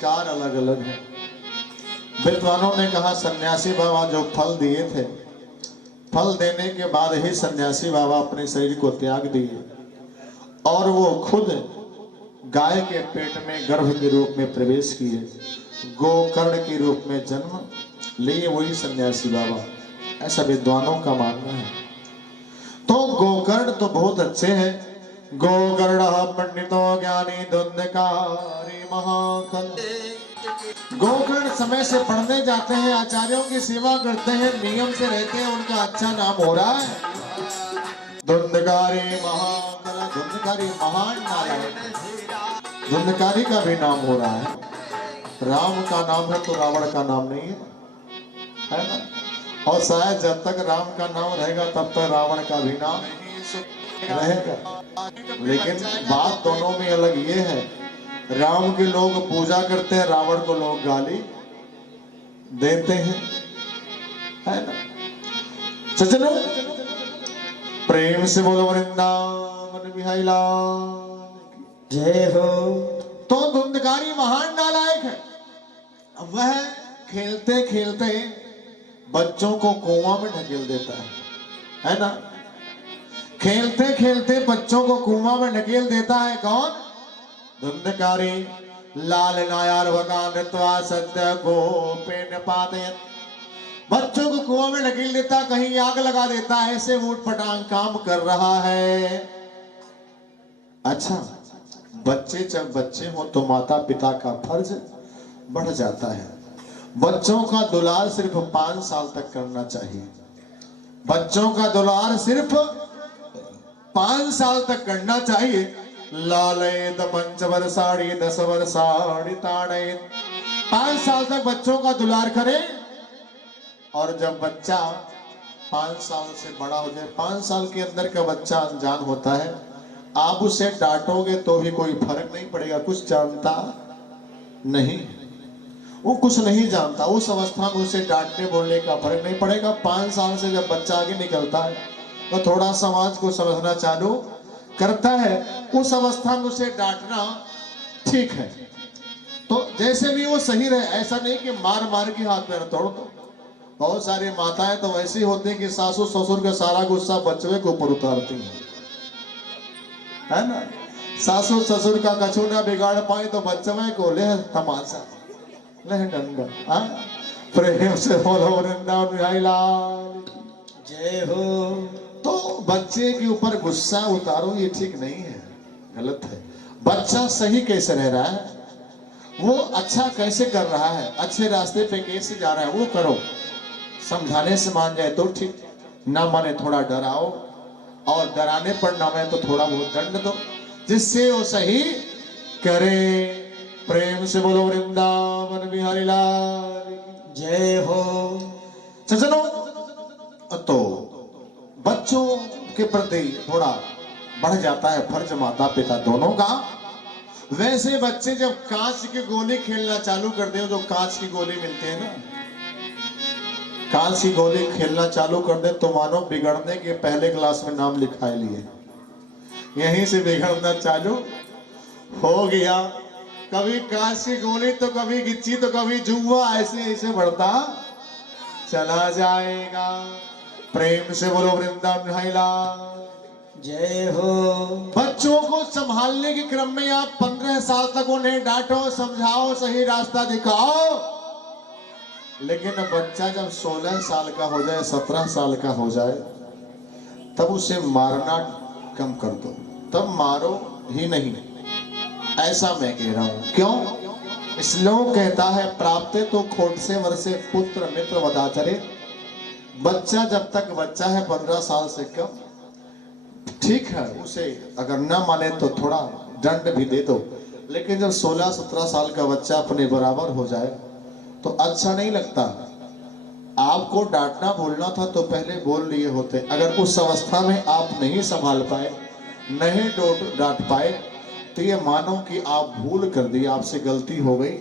चार अलग अलग हैं। विद्वानों ने कहा सन्यासी बाबा जो फल दिए थे, फल देने के बाद ही सन्यासी बाबा अपने शरीर को त्याग दिए और वो खुद गाय के पेट में गर्भ के रूप में प्रवेश किए, गोकर्ण के रूप में जन्म लिए वही सन्यासी बाबा, ऐसा विद्वानों का मानना है। तो गोकर्ण तो बहुत अच्छे हैं। गोकर्ण पंडितो ज्ञानी धुंधकारी महाखल। गोकर्ण समय से पढ़ने जाते हैं, आचार्यों की सेवा करते हैं, नियम से रहते हैं, उनका अच्छा नाम हो रहा है। धुंधकारी महाखल, धुंधकारी महान नारायण, धुंधकारी का भी नाम हो रहा है। राम का नाम है तो रावण का नाम नहीं है ना? और शायद जब तक राम का नाम रहेगा तब तक रावण का भी नाम रहेगा। लेकिन बात दोनों में अलग ये है, राम के लोग पूजा करते हैं, रावण को लोग गाली देते हैं, है ना? चलो प्रेम से बोलो वृंदावन बिहारी लाल जय हो। तो धुंधकारी महान नालायक है। वह खेलते खेलते बच्चों को कुआं में ढकेल देता है ना? खेलते खेलते बच्चों को कुआं में ढकेल देता है कौन? धुंधकारी। लाल नायार भगानत्वा सत्य गोपेन पादयत। बच्चों को कुआं में ढकेल देता, कहीं आग लगा देता, ऐसे ऊटपटांग काम कर रहा है। अच्छा, बच्चे जब बच्चे हो तो माता पिता का फर्ज बढ़ जाता है। बच्चों का दुलार सिर्फ 5 साल तक करना चाहिए। बच्चों का दुलार सिर्फ 5 साल तक करना चाहिए। लालयत 5 वर्षाणि 10 वर्षाणि ताड़यत। 5 साल तक बच्चों का दुलार करें, और जब बच्चा 5 साल से बड़ा हो जाए, 5 साल के अंदर का बच्चा अनजान होता है, आप उसे डांटोगे तो भी कोई फर्क नहीं पड़ेगा, कुछ जानता नहीं, वो कुछ नहीं जानता। उस अवस्था में उसे डांटने बोलने का फर्क नहीं पड़ेगा। 5 साल से जब बच्चा आगे निकलता है तो थोड़ा समाज को समझना चालू करता है, उस अवस्था में उसे डांटना ठीक है। तो जैसे भी वो सही रहे, ऐसा नहीं कि मार मार के हाथ पैर तोड़ दो। बहुत सारी माताएं तो वैसी होती हैं कि सासू ससुर का सारा गुस्सा बच्चे के ऊपर उतारती हैं, है ना? सासू ससुर का कछु ना बिगाड़ पाए तो बच्चे को ले तमाशा, ले डंडा। प्रेम से बोलो वृंदावन बिहारी लाल जय हो। तो बच्चे के ऊपर गुस्सा उतारो ये ठीक नहीं है, गलत है। बच्चा सही कैसे रह रहा है, वो अच्छा कैसे कर रहा है, अच्छे रास्ते पे कैसे जा रहा है, वो करो। समझाने से मान जाए तो ठीक, ना माने थोड़ा डराओ, और डराने पर ना माने तो थोड़ा बहुत दंड दो, जिससे वो सही करे। प्रेम से बोलो वृंदावन बिहारी लाल जय हो। चलो, तो बच्चों के प्रति थोड़ा बढ़ जाता है फर्ज माता पिता दोनों का। वैसे बच्चे जब कांच की गोली खेलना चालू कर दे, जो कांच की गोली मिलती है ना, कांच की गोली खेलना चालू कर दे तो मानो बिगड़ने के पहले क्लास में नाम लिखाए लिए, यहीं से बिगड़ना चालू हो गया। कभी कांच की गोली तो कभी गिच्ची तो कभी जुआ, ऐसे ऐसे बढ़ता चला जाएगा। प्रेम से बोलो वृंदावन बिहारी लाल जय हो। बच्चों को संभालने के क्रम में आप 15 साल तक उन्हें डांटो, समझाओ, सही रास्ता दिखाओ, लेकिन बच्चा जब 16 साल का हो जाए, 17 साल का हो जाए, तब उसे मारना कम कर दो, तब मारो ही नहीं, ऐसा मैं कह रहा हूं। क्यों? श्लोक कहता है प्राप्ते तो खोट से वर्षे पुत्र मित्र वदाचरे। बच्चा जब तक बच्चा है 15 साल से कम, ठीक है, उसे अगर ना माने तो थोड़ा दंड भी दे दो, लेकिन जब 16-17 साल का बच्चा अपने बराबर हो जाए तो अच्छा नहीं लगता। आपको डांटना बोलना था तो पहले बोल लिए होते। अगर उस अवस्था में आप नहीं संभाल पाए, नहीं डांट पाए, तो ये मानो कि आप भूल कर दी, आपसे गलती हो गई।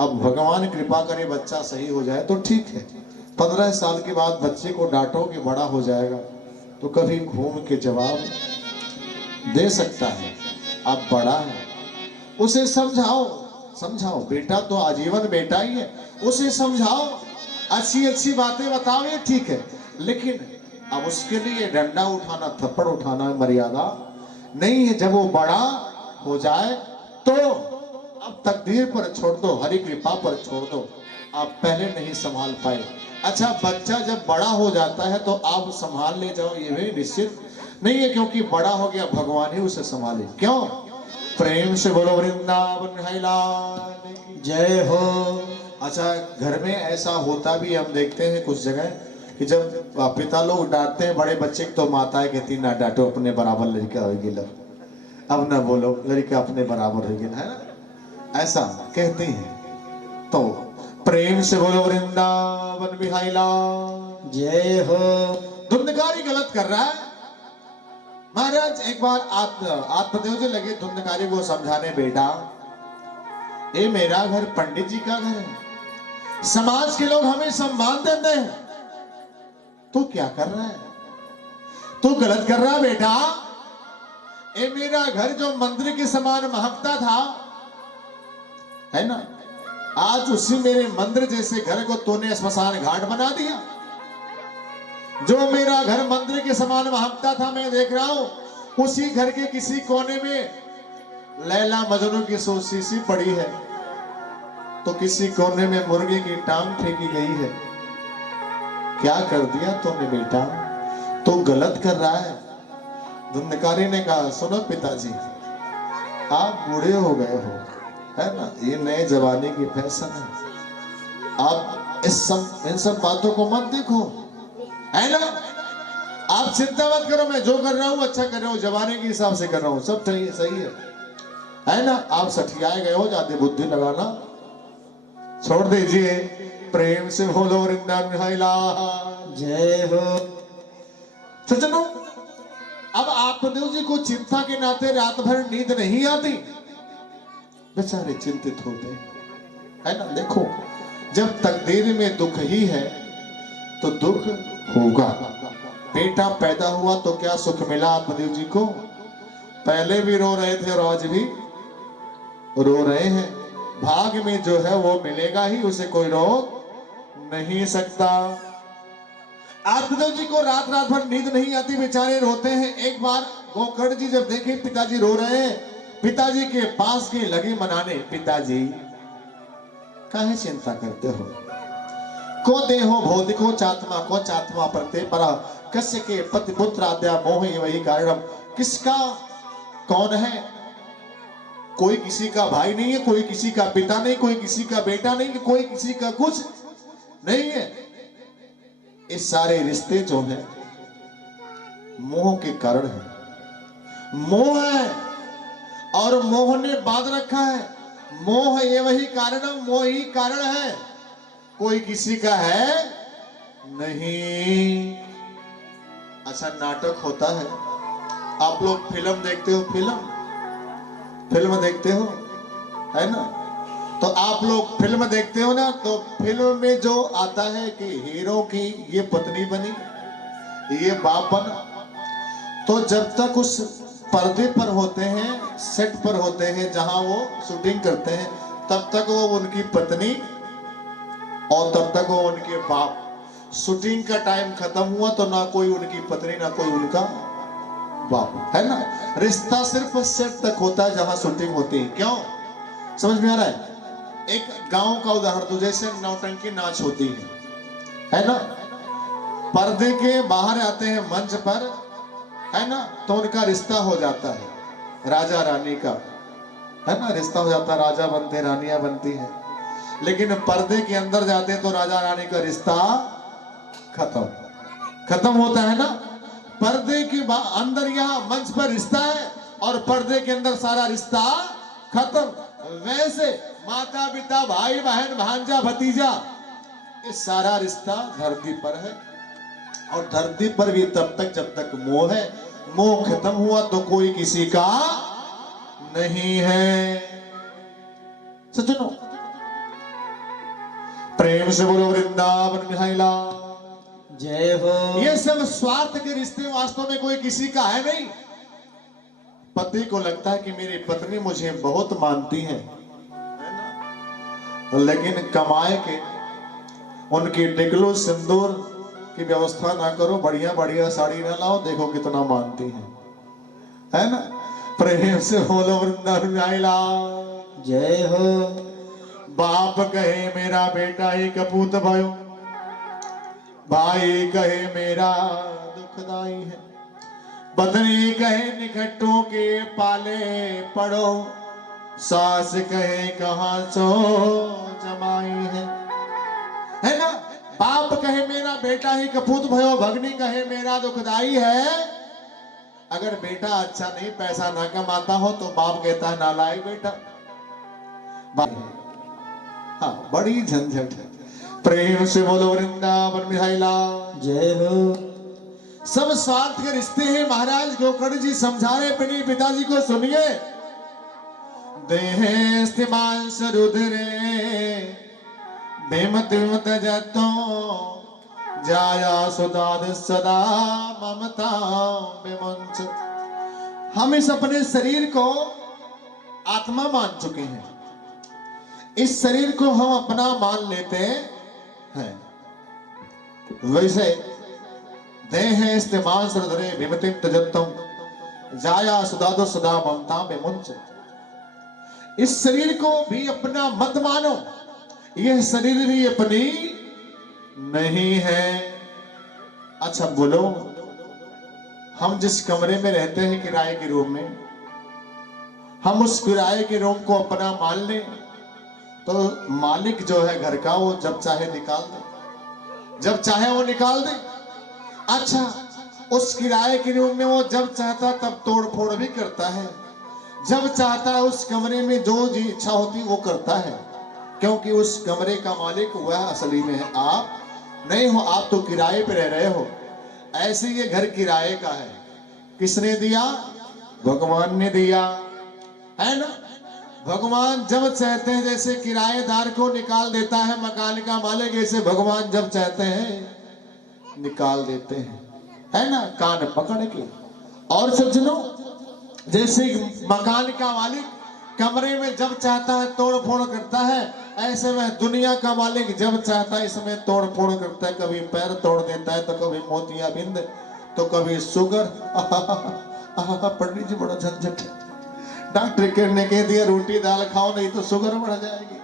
अब भगवान कृपा करे बच्चा सही हो जाए तो ठीक है। 15 साल के बाद बच्चे को डांटो कि बड़ा हो जाएगा तो कभी घूम के जवाब दे सकता है, अब बड़ा है, उसे समझाओ, समझाओ, बेटा तो आजीवन बेटा ही है, उसे समझाओ, अच्छी अच्छी बातें बताओ, ये ठीक है। लेकिन अब उसके लिए डंडा उठाना, थप्पड़ उठाना मर्यादा नहीं है। जब वो बड़ा हो जाए तो अब तकदीर पर छोड़ दो, हरि कृपा पर छोड़ दो, आप पहले नहीं संभाल पाए। अच्छा, बच्चा जब बड़ा हो जाता है तो आप संभाल ले जाओ, ये भी निश्चित नहीं है, क्योंकि बड़ा हो गया, भगवान ही उसे संभाले। क्यों? प्रेम से बोलो वृंदावन बिहारी लाल की जय हो। अच्छा, घर में ऐसा होता भी हम देखते हैं कुछ जगह कि जब पिता लोग डांटते हैं बड़े बच्चे तो माताएं कहती ना डांटो, अपने बराबर लड़का होगी, लो अब ना बोलो, लड़का अपने बराबर होगी, है ना, ऐसा कहती हैं। तो प्रेम से बोलो वृंदावन बिहारी लाल जय हो। धुंधकारी गलत कर रहा है महाराज। एक बार आत्मदेव जी लगे धुंधकारी को समझाने, बेटा ये मेरा घर पंडित जी का घर है, समाज के लोग हमें सम्मान देते हैं, तू क्या कर रहा है, तू गलत कर रहा है बेटा। ये मेरा घर जो मंदिर के समान महकता था, है ना, आज उसी मेरे मंदिर जैसे घर को तूने स्मशान घाट बना दिया। जो मेरा घर मंदिर के समान महकता था, मैं देख रहा हूं उसी घर के किसी कोने में लैला मजनू की शीशी पड़ी है, तो किसी कोने में मुर्गे की टांग फेंकी गई है। क्या कर दिया तूने बेटा, तो गलत कर रहा है। धुंधकारी ने कहा, सुनो पिताजी, आप बूढ़े हो गए हो, है ना, ये नए जमाने की फैशन है, आप इन सब बातों को मत देखो, है ना, आप चिंता मत करो, मैं जो कर रहा हूं अच्छा कर रहा हूं, जमाने के हिसाब से कर रहा हूं, सब सही है ना। आप सठियाए गए हो, ज्यादा बुद्धि लगाना छोड़ दीजिए। प्रेम से बोलो वृंदावन बिहारी लाल जय हो। सज्जनों, अब आत्मदेव जी को चिंता के नाते रात भर नींद नहीं आती, बेचारे चिंतित होते है ना। देखो, जब तकदीर में दुख ही है तो दुख होगा। बेटा पैदा हुआ तो क्या सुख मिला आत्मदेव जी को, पहले भी रो रहे थे और आज भी रो रहे हैं। भाग में जो है वो मिलेगा ही, उसे कोई रोक नहीं सकता। आत्मदेव जी को रात रात भर नींद नहीं आती, बेचारे रोते हैं। एक बार गोकर्ण जी जब देखे पिताजी रो रहे हैं, पिताजी के पास के लगे मनाने, पिताजी काहे चिंता करते हो, को देहो भौतिको चात्मा को चात्मा प्रते परा कस्य के पति पुत्र आद्या मोह वही कारणम। किसका कौन है, कोई किसी का भाई नहीं है, कोई किसी का पिता नहीं, कोई किसी का बेटा नहीं, कोई किसी का कुछ नहीं है। ये सारे रिश्ते जो हैं मोह के कारण है। मोह है और मोह ने बांध रखा है। मोह ये वही कारण, मोह ही कारण है, कोई किसी का है नहीं। अच्छा, नाटक होता है, आप लोग फिल्म देखते हो, फिल्म देखते हो, है ना, तो आप लोग फिल्म देखते हो ना, तो फिल्म में जो आता है कि हीरो की ये पत्नी बनी, ये बाप बना, तो जब तक उस पर्दे पर होते हैं, सेट पर होते हैं, जहां वो शूटिंग करते हैं, तब तक वो उनकी पत्नी और तब तक वो उनके बाप। शूटिंग का टाइम खत्म हुआ तो ना कोई उनकी पत्नी ना कोई उनका बाप, है ना। रिश्ता सिर्फ सेट तक होता है जहां शूटिंग होती है। क्यों, समझ में आ रहा है? एक गांव का उदाहरण तो, जैसे नौटंकी नाच होती है ना, पर्दे के बाहर आते हैं मंच पर, है ना, तो उनका रिश्ता हो जाता है राजा रानी का, है ना, रिश्ता हो जाता है, राजा बनते रानियां बनती है। लेकिन पर्दे के अंदर जाते हैं तो राजा रानी का रिश्ता खत्म होता है ना। पर्दे के अंदर यहाँ मंच पर रिश्ता है और पर्दे के अंदर सारा रिश्ता खत्म। वैसे माता पिता भाई बहन भांजा भतीजा, ये सारा रिश्ता धरती पर है, और धरती पर भी तब तक जब तक मोह है। मोह खत्म हुआ तो कोई किसी का नहीं है। सज्जनों, प्रेम से बोलो वृंदावन बिहारी लाल जय हो। ये सब स्वार्थ के रिश्ते, वास्तव में कोई किसी का है नहीं। पति को लगता है कि मेरी पत्नी मुझे बहुत मानती है, लेकिन कमाए के उनकी टिकलो सिंदूर की व्यवस्था ना करो, बढ़िया बढ़िया साड़ी ना लाओ, देखो कितना मानती है ना। प्रेम से बोलो वृंदावन बिहारी लाल जय हो। बाप कहे मेरा बेटा ही कपूत भयो, भाई कहे मेरा दुखदाई है, पत्नी कहे निकटों के पाले पड़ो, सास कहे कहां सो जमाई है ना। बाप कहे मेरा बेटा ही कपूत भयो, भगनी कहे मेरा दुखदाई है। अगर बेटा अच्छा नहीं, पैसा ना कमाता हो तो बाप कहता है नालायक बेटा। हाँ, बड़ी झंझट है। प्रेम से बोलो वृंदावन बिहारी लाल जय हो। सब स्वार्थ के रिश्ते हैं महाराज। गोकर्ण जी समझा रहे अपने पिताजी को, सुनिए। देहेस्तिमांस रुद्रे भीम तिम तजतो जाया सुदाद सदा ममता विमुंच। हम इस अपने शरीर को आत्मा मान चुके हैं, इस शरीर को हम अपना मान लेते हैं। वैसे देहेस्तिमांस रुद्रे भीम तिम तजतो जाया सुदाद सदा ममता विमुंच। इस शरीर को भी अपना मत मानो, यह शरीर भी अपनी नहीं है। अच्छा बोलो, हम जिस कमरे में रहते हैं किराए के रूम में, हम उस किराए के रूम को अपना मान लें तो मालिक जो है घर का, वो जब चाहे निकाल दे, जब चाहे वो निकाल दे। अच्छा, उस किराए के रूम में वो जब चाहता तब तोड़ फोड़ भी करता है, जब चाहता है उस कमरे में जो जी इच्छा होती वो करता है, क्योंकि उस कमरे का मालिक वह असली में है, आप नहीं हो। आप तो किराए पे रह रहे हो। ऐसे ये घर किराए का है। किसने दिया? भगवान ने दिया, है ना। भगवान जब चाहते हैं, जैसे किराएदार को निकाल देता है मकान का मालिक, ऐसे भगवान जब चाहते हैं निकाल देते हैं, है ना, कान पकड़ के। और सज्जनों, जैसे मकान का मालिक कमरे में जब चाहता है तोड़ फोड़ करता है, ऐसे में दुनिया का मालिक जब चाहता है इसमें तोड़ फोड़ करता है। कभी पैर तोड़ देता है, तो कभी मोतियाबिंद, तो कभी शुगर। पंडित जी बड़ा झंझट है। डॉक्टर ने कह दिया रोटी दाल खाओ, नहीं तो शुगर बढ़ जाएगी,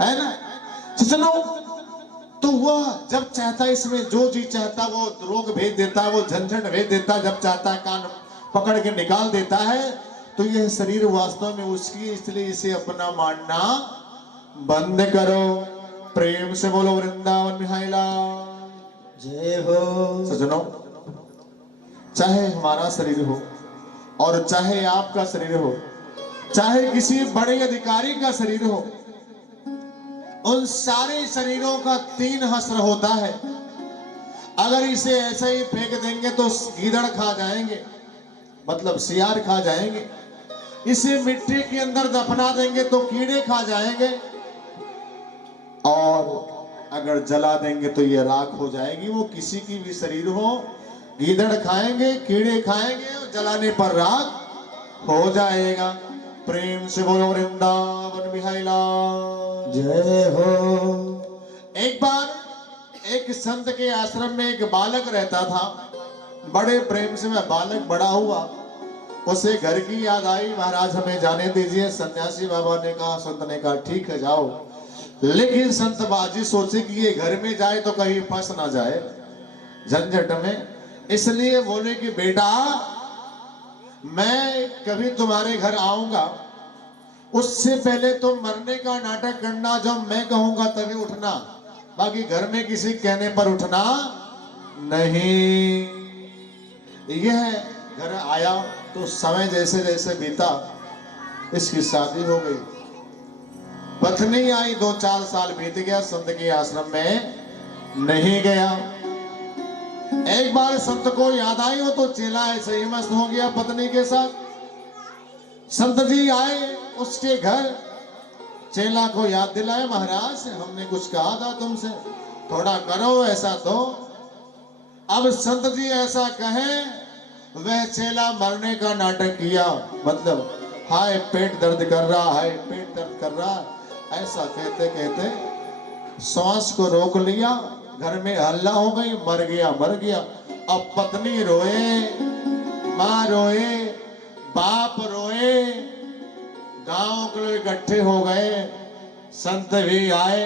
है ना। सुनो, तो वह जब चाहता है इसमें जो चीज चाहता वो रोग भेज देता, वो झंझट भेज देता, जब चाहता है कान पकड़ के निकाल देता है। तो यह शरीर वास्तव में उसकी, इसलिए इसे अपना मानना बंद करो। प्रेम से बोलो वृंदावन बिहारी लाल जय हो। सज्जनों, चाहे हमारा शरीर हो और चाहे आपका शरीर हो, चाहे किसी बड़े अधिकारी का शरीर हो, उन सारे शरीरों का तीन हश्र होता है। अगर इसे ऐसे ही फेंक देंगे तो गीदड़ खा जाएंगे, मतलब सियार खा जाएंगे। इसे मिट्टी के अंदर दफना देंगे तो कीड़े खा जाएंगे, और अगर जला देंगे तो ये राख हो जाएगी। वो किसी की भी शरीर हो, गीदड़ खाएंगे, कीड़े खाएंगे, और जलाने पर राख हो जाएगा। प्रेम से बोलो वृंदावन बिहारी लाल जय हो। एक बार एक संत के आश्रम में एक बालक रहता था। बड़े प्रेम से वह बालक बड़ा हुआ, उसे घर की याद आई। महाराज हमें जाने दीजिए। सन्यासी बाबा ने कहा, संत ने कहा ठीक है जाओ, लेकिन संत बाजी सोचे कि ये घर में जाए तो कहीं फंस ना जाए झंझट में, इसलिए बोले कि बेटा मैं कभी तुम्हारे घर आऊंगा, उससे पहले तुम मरने का नाटक करना, जब मैं कहूंगा तभी उठना, बाकी घर में किसी कहने पर उठना नहीं। यह घर आया तो समय जैसे जैसे बीता, इसकी शादी हो गई, पत्नी आई, 2-4 साल बीत गया, संत के आश्रम में नहीं गया। एक बार संत को याद आई हो तो चेला ऐसे ही मस्त हो गया पत्नी के साथ। संत जी आए उसके घर, चेला को याद दिलाए, महाराज हमने कुछ कहा था तुमसे, थोड़ा करो ऐसा। तो अब संत जी ऐसा कहें, वह चेला मरने का नाटक किया, मतलब हाय पेट दर्द कर रहा है, पेट दर्द कर रहा, ऐसा कहते कहते श्वास को रोक लिया। घर में हल्ला हो गई, मर गया मर गया। अब पत्नी रोए, माँ रोए, बाप रोए, गांव के लोग इकट्ठे हो गए, संत भी आए,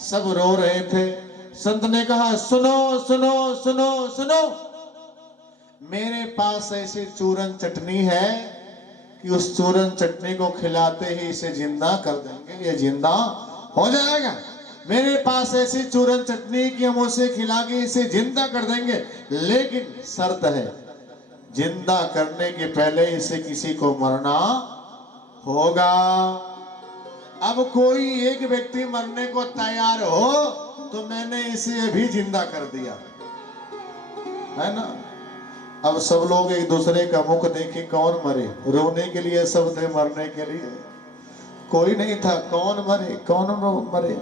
सब रो रहे थे। संत ने कहा सुनो सुनो सुनो सुनो, मेरे पास ऐसी चूरन चटनी है कि उस चूरन चटनी को खिलाते ही इसे जिंदा कर देंगे, ये जिंदा हो जाएगा। मेरे पास ऐसी चूरन चटनी कि हम उसे खिला के इसे जिंदा कर देंगे, लेकिन शर्त है, जिंदा करने के पहले इसे किसी को मरना होगा। अब कोई एक व्यक्ति मरने को तैयार हो तो मैंने इसे अभी जिंदा कर दिया, है ना। अब सब लोग एक दूसरे का मुख देखे, कौन मरे, रोने के लिए सब थे, मरने के लिए कोई नहीं था। कौन मरे कौन मरे।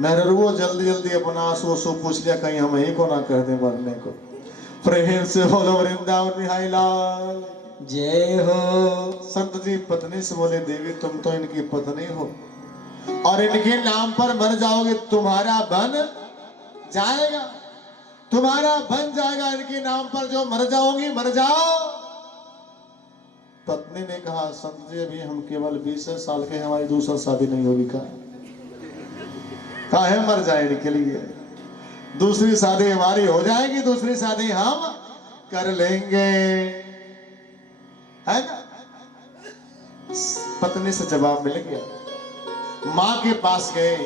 मेहरुओ जल्दी जल्दी अपना आंसू आंसू पूछ लिया, कहीं हम ही को ना कर दे मरने को। प्रेम से बोलो वृंदावन बिहारी लाल जय हो। संत जी पत्नी से बोले, देवी तुम तो इनकी पत्नी हो और इनके नाम पर मर जाओगे, तुम्हारा बन जाएगा, तुम्हारा बन जाएगा। इनके नाम पर जो मर जाओगी मर जाओ। पत्नी ने कहा संत जी अभी हम केवल 20 साल के, हमारी दूसरा शादी नहीं होगी का, काहे मर जाए इनके लिए, दूसरी शादी हमारी हो जाएगी, दूसरी शादी हम कर लेंगे, है ना। पत्नी से जवाब मिल गया। मां के पास गए,